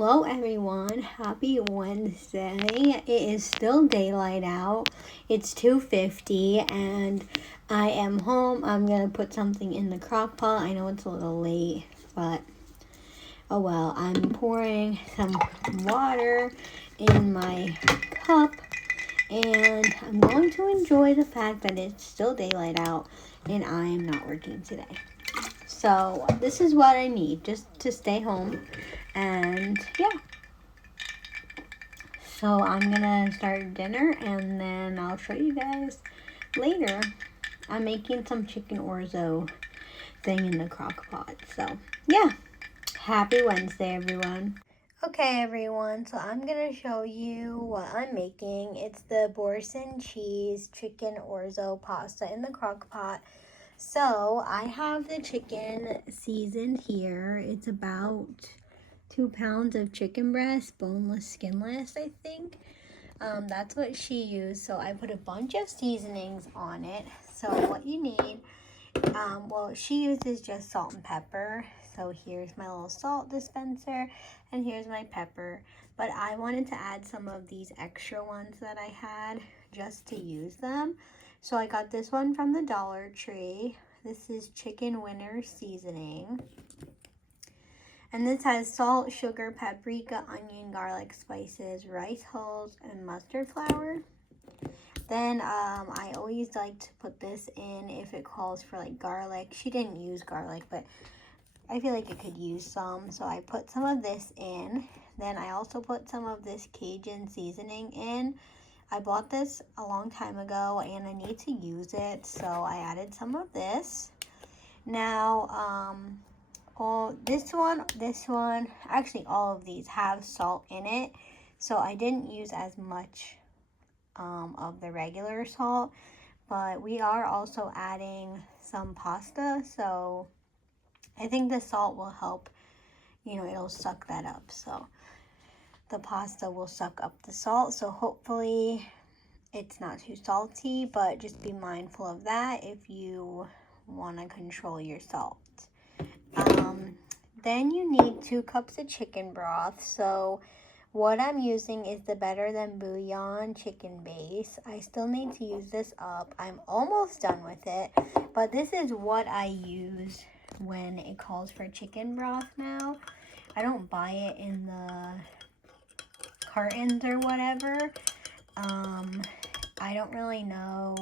Hello everyone, happy Wednesday. It is still daylight out. It's 2:50 and I am home. I'm gonna put something in the crock pot. I know it's a little late, but oh well. I'm pouring some water in my cup and I'm going to enjoy the fact that it's still daylight out and I am not working today. So this is what I need just to stay home. And yeah, so I'm gonna start dinner and then I'll show you guys later. I'm making some chicken orzo thing in the crock pot. So yeah, happy Wednesday everyone. Okay everyone, so I'm gonna show you what I'm making. It's the Boursin cheese chicken orzo pasta in the crock pot. So I have the chicken seasoned here. It's about 2 pounds of chicken breast, boneless, skinless, I think. That's what she used. So I put a bunch of seasonings on it. So what you need, well, she uses just salt and pepper. So here's my little salt dispenser and here's my pepper. But I wanted to add some of these extra ones that I had just to use them. So I got this one from the Dollar Tree. This is chicken winter seasoning. And this has salt, sugar, paprika, onion, garlic, spices, rice hulls, and mustard flour. Then I always like to put this in if it calls for like garlic. She didn't use garlic, but I feel like it could use some. So I put some of this in. Then I also put some of this Cajun seasoning in. I bought this a long time ago and I need to use it. So I added some of this. Now, this one, actually all of these have salt in it, so I didn't use as much of the regular salt, but we are also adding some pasta, so I think the salt will help, it'll suck that up, so the pasta will suck up the salt, so hopefully it's not too salty, but just be mindful of that if you want to control your salt. Then you need 2 cups of chicken broth. So what I'm using is the Better Than Bouillon chicken base. I still need to use this up. I'm almost done with it, but this is what I use when it calls for chicken broth now. I don't buy it in the cartons or whatever. I don't really know.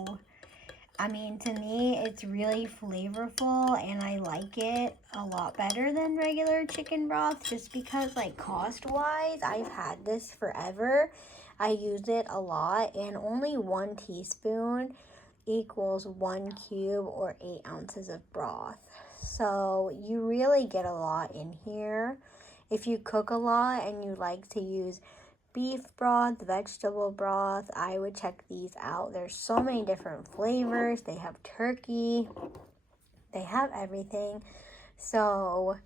I mean, to me, it's really flavorful and I like it a lot better than regular chicken broth just because, like, cost-wise, I've had this forever. I use it a lot and only 1 teaspoon equals 1 cube or 8 ounces of broth. So you really get a lot in here. If you cook a lot and you like to use beef broth, vegetable broth, I would check these out. There's so many different flavors. They have turkey. They have everything. So,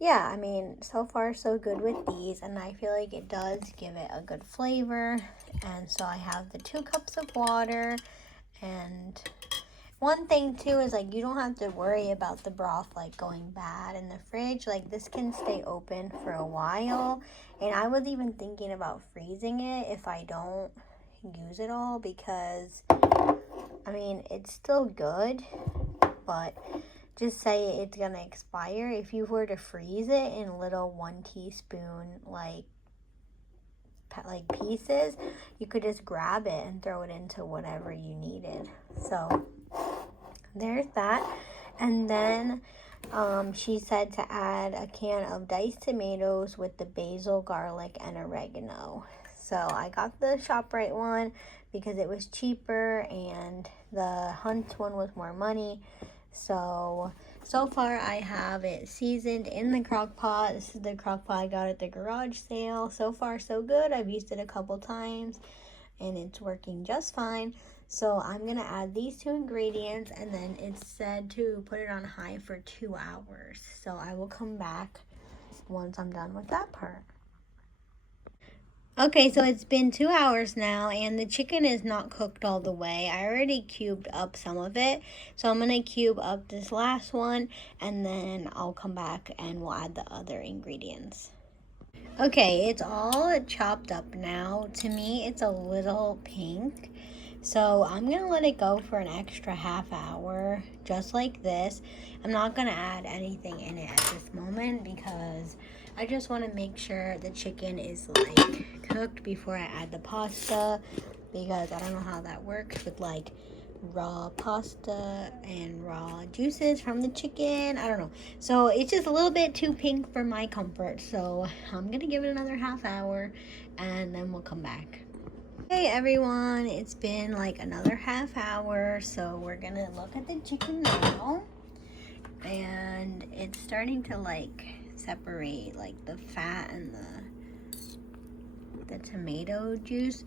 yeah, I mean, so far so good with these. And I feel like it does give it a good flavor. And so I have the 2 cups of water. And one thing, too, is, like, you don't have to worry about the broth, like, going bad in the fridge. Like, this can stay open for a while. And I was even thinking about freezing it if I don't use it all because, I mean, it's still good, but just say it's going to expire. If you were to freeze it in little 1 teaspoon, like pieces, you could just grab it and throw it into whatever you needed. So there's that. And then she said to add a can of diced tomatoes with the basil, garlic, and oregano. So I got the ShopRite one because it was cheaper and the Hunt one was more money. So far I have it seasoned in the crock pot. This is the crock pot I got at the garage sale. So far so good. I've used it a couple times and it's working just fine. So I'm going to add these 2 ingredients and then it's said to put it on high for 2 hours. So I will come back once I'm done with that part. Okay, so it's been 2 hours now and the chicken is not cooked all the way. I already cubed up some of it. So I'm going to cube up this last one and then I'll come back and we'll add the other ingredients. Okay, it's all chopped up now. To me, it's a little pink. So I'm gonna let it go for an extra half hour, just like this. I'm not gonna add anything in it at this moment because I just wanna make sure the chicken is like cooked before I add the pasta, because I don't know how that works with like raw pasta and raw juices from the chicken. I don't know. So it's just a little bit too pink for my comfort. So I'm gonna give it another half hour and then we'll come back. Hey everyone, it's been like another half hour, so we're gonna look at the chicken now. And it's starting to like separate like the fat and the tomato juice,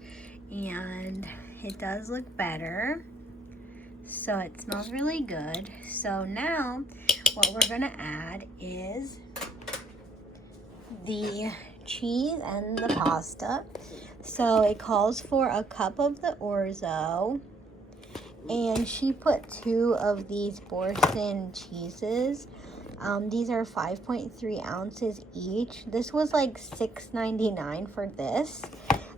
and it does look better. So it smells really good. So now what we're gonna add is the cheese and the pasta. So it calls for a cup of the orzo, and she put 2 of these Boursin cheeses. These are 5.3 ounces each. This was like $6.99 for this,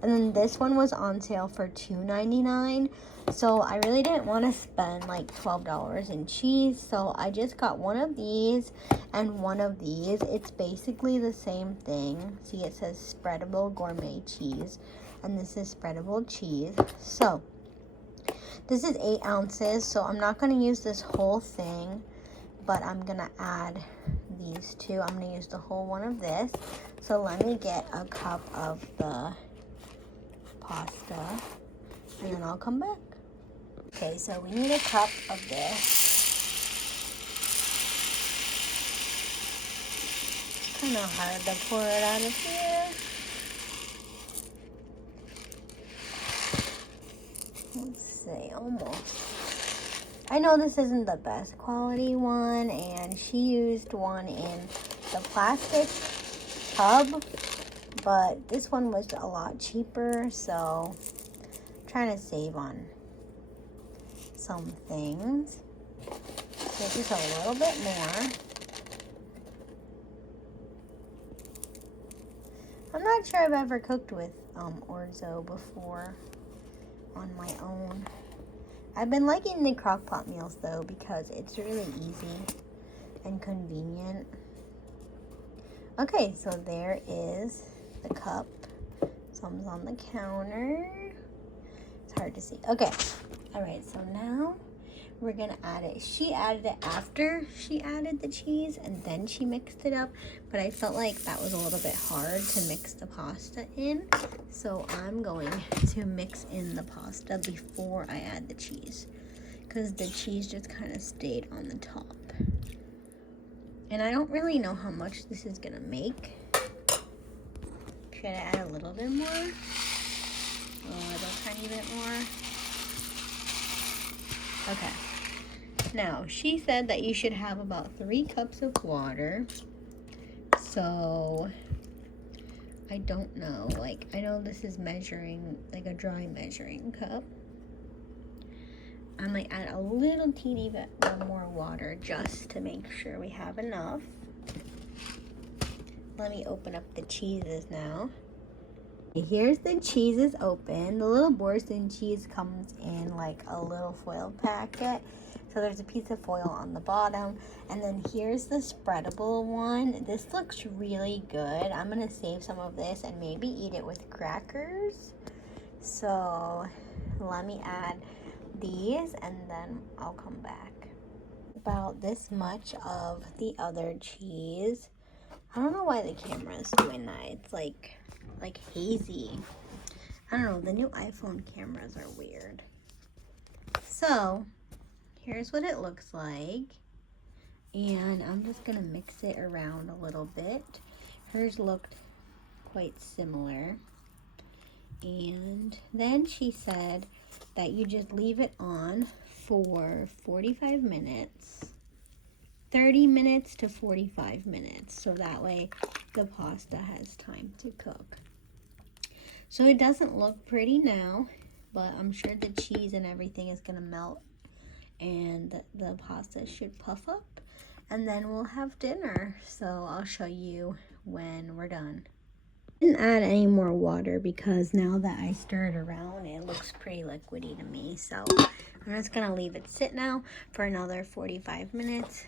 and then this one was on sale for $2.99. So I really didn't want to spend like $12 in cheese, so I just got one of these and one of these. It's basically the same thing. See, it says spreadable gourmet cheese, and this is spreadable cheese. So this is 8 ounces, so I'm not going to use this whole thing, but I'm going to add these 2. I'm going to use the whole one of this. So let me get a cup of the pasta, and then I'll come back. Okay, so we need a cup of this. It's kind of hard to pour it out of here. Let's see, almost. I know this isn't the best quality one, and she used one in the plastic tub, but this one was a lot cheaper, so I'm trying to save on some things. So just a little bit more. I'm not sure I've ever cooked with orzo before on my own. I've been liking the Crockpot meals though, because it's really easy and convenient. Okay, so there is the cup. Some's on the counter. It's hard to see. Okay, all right, so now we're gonna add it. She added it after she added the cheese, and then she mixed it up, but I felt like that was a little bit hard to mix the pasta in, so I'm going to mix in the pasta before I add the cheese, because the cheese just kind of stayed on the top. And I don't really know how much this is gonna make. Should I add a little bit more? A little tiny bit more? Okay. Now, she said that you should have about 3 cups of water. So, I don't know. Like, I know this is measuring, like a dry measuring cup. I might add a little teeny bit more water just to make sure we have enough. Let me open up the cheeses now. Here's the cheeses open. The little Boursin cheese comes in like a little foil packet. So there's a piece of foil on the bottom. And then here's the spreadable one. This looks really good. I'm gonna save some of this and maybe eat it with crackers. So let me add these and then I'll come back. About this much of the other cheese. I don't know why the camera is doing that. It's like hazy. I don't know, the new iPhone cameras are weird. So here's what it looks like, and I'm just gonna mix it around a little bit. Hers looked quite similar, and then she said that you just leave it on for 45 minutes, 30 minutes to 45 minutes, so that way the pasta has time to cook. So it doesn't look pretty now, but I'm sure the cheese and everything is gonna melt and the pasta should puff up, and then we'll have dinner. So I'll show you when we're done. Didn't add any more water because now that I stir it around, it looks pretty liquidy to me. So I'm just gonna leave it sit now for another 45 minutes.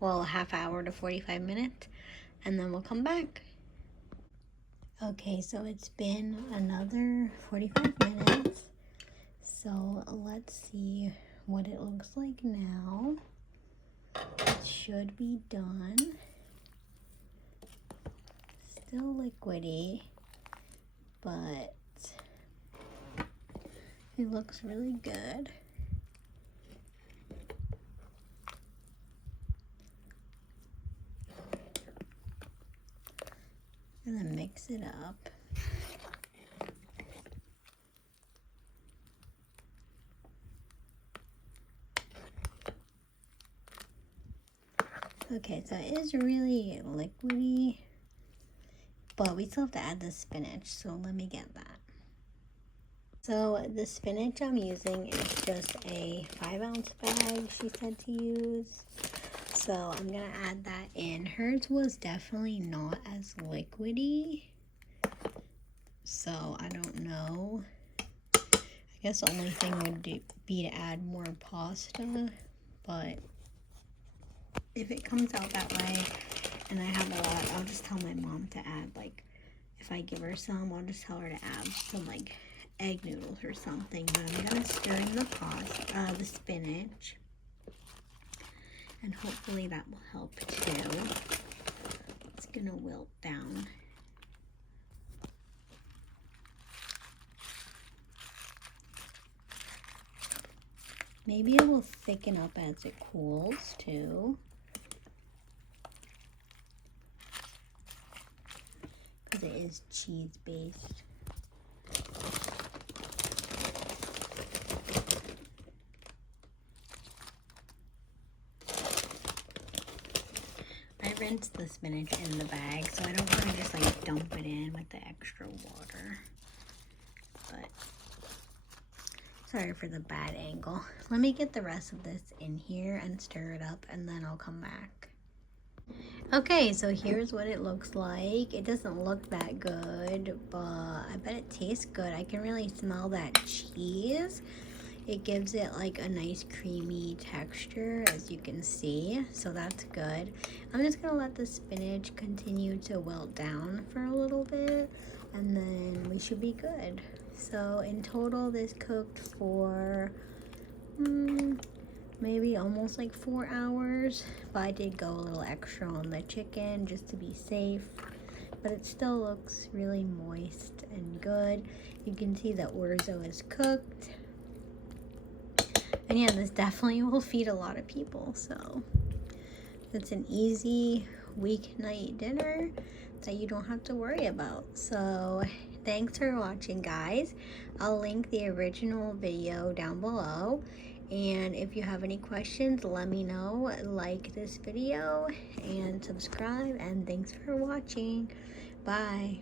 Well, a half hour to 45 minutes, and then we'll come back. Okay, so it's been another 45 minutes. So let's see what it looks like now. It should be done. Still liquidy, but it looks really good. And then mix it up. Okay, so it is really liquidy, but we still have to add the spinach, so let me get that. So the spinach I'm using is just a 5-ounce bag she said to use. So I'm gonna add that in. Hers was definitely not as liquidy, so I don't know. I guess the only thing would be to add more pasta, but if it comes out that way and I have a lot, I'll just tell my mom to add, like, if I give her some, I'll just tell her to add some, like, egg noodles or something. But I'm gonna stir in the spinach, and hopefully that will help too. It's gonna wilt down. Maybe it will thicken up as it cools too, because it is cheese based. I rinsed the spinach in the bag, so I don't want to just like dump it in with the extra water. But sorry for the bad angle. Let me get the rest of this in here and stir it up, and then I'll come back. Okay, so here's what it looks like. It doesn't look that good, but I bet it tastes good. I can really smell that cheese. It gives it like a nice creamy texture, as you can see, so that's good. I'm just gonna let the spinach continue to wilt down for a little bit, and then we should be good. So in total, this cooked for maybe almost like 4 hours, but I did go a little extra on the chicken just to be safe. But it still looks really moist and good. You can see the orzo is cooked. And yeah, this definitely will feed a lot of people, so it's an easy weeknight dinner that you don't have to worry about. So thanks for watching, guys. I'll link the original video down below, and if you have any questions, let me know. Like this video and subscribe, and thanks for watching. Bye.